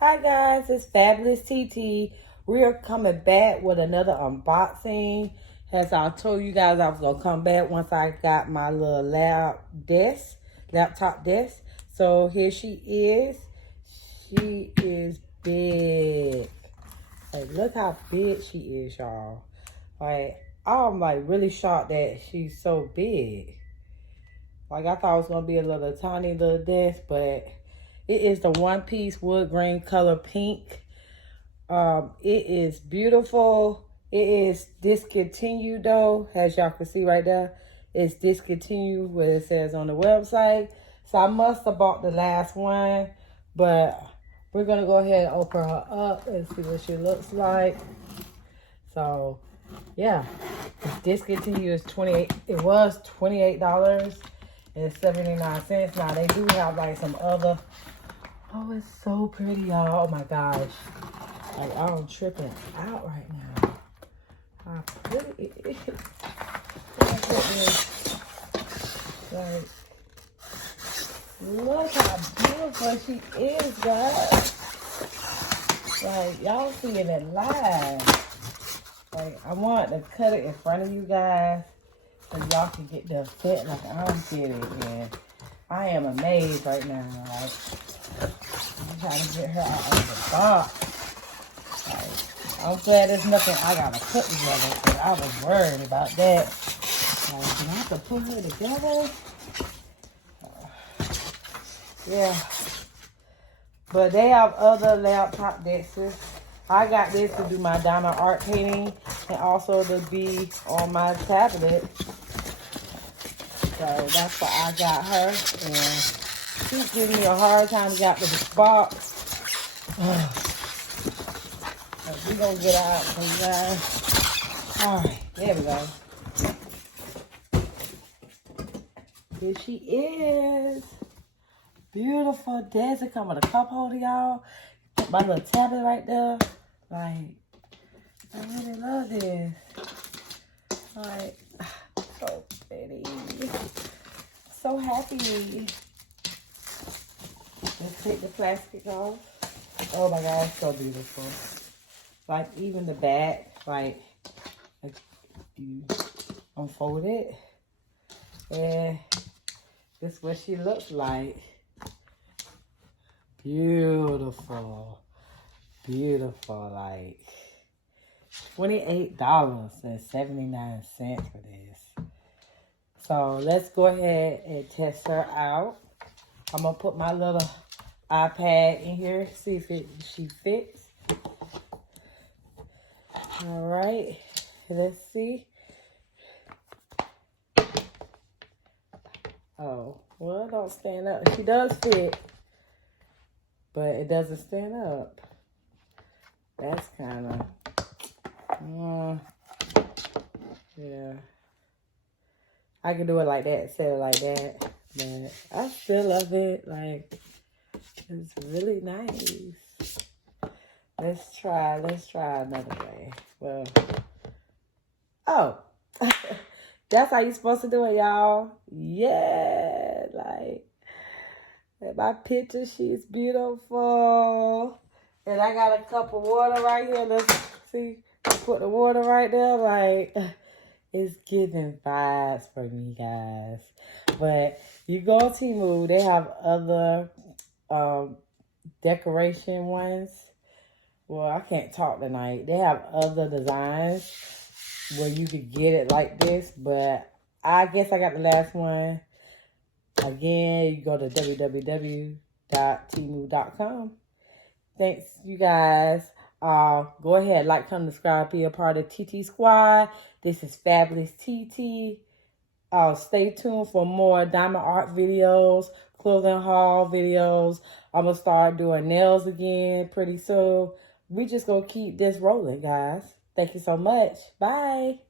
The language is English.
Hi guys, it's Fabulous TT. We are coming back with another unboxing. As I told you guys, I was gonna come back once I got my little laptop desk. So here she is. She is big. Like, look how big she is, y'all. Like, I'm like really shocked that she's so big. Like, I thought it was gonna be a little tiny little desk, but it is the one-piece wood grain color pink. It is beautiful. It is discontinued though, as y'all can see right there. It's discontinued what it says on the website. So I must have bought the last one, but we're gonna go ahead and open her up and see what she looks like. So yeah, it's discontinued. It was $28.79. Now they do have like some other. Oh, it's so pretty, y'all. Oh my gosh. Like, I'm tripping out right now. How pretty it is. Oh my goodness. Like, look how beautiful she is, guys. Like, y'all seeing it live. Like, I want to cut it in front of you guys so y'all can get the fit like I'm getting. And I am amazed right now. Like, I'm trying to get her out of the box. Like, I'm glad there's nothing I gotta put together because I was worried about that. Like, do I have to put her together? Yeah. But they have other laptop desks. I got this to do my diamond art painting and also to be on my tablet. So that's why I got her. And she's giving me a hard time to get to this box. We're going to get out for you guys. Alright, there we go. Here she is. Beautiful desk. It come with a cup holder, y'all. My little tablet right there. Like, I really love this. Like, so pretty. So happy. Let's take the plastic off. Oh my gosh, so beautiful. Like, even the back, like you unfold it. And this is what she looks like. Beautiful. Beautiful. Like, $28.79 for this. So let's go ahead and test her out. I'm gonna put my little iPad in here, see if she fits. All right, let's see. Oh, well, it don't stand up. She does fit, but it doesn't stand up. That's kind of, yeah. I can do it like that, set it like that, but I still love it. Like, it's really nice. Let's try another way. Well, oh, that's how you're supposed to do it, y'all. Yeah, like, my picture, she's beautiful. And I got a cup of water right here. Let's see, put the water right there. Like, it's giving vibes for me, guys. But you go on Temu, they have other decoration ones. Well, I can't talk tonight. They have other designs where you could get it like this, but I guess I got the last one. Again, you go to www.temu.com. Thanks, you guys. Go ahead, like, comment, subscribe, be a part of TT Squad. This is Fabulous TT. Stay tuned for more diamond art videos, clothing haul videos. I'm going to start doing nails again pretty soon. We just going to keep this rolling, guys. Thank you so much. Bye.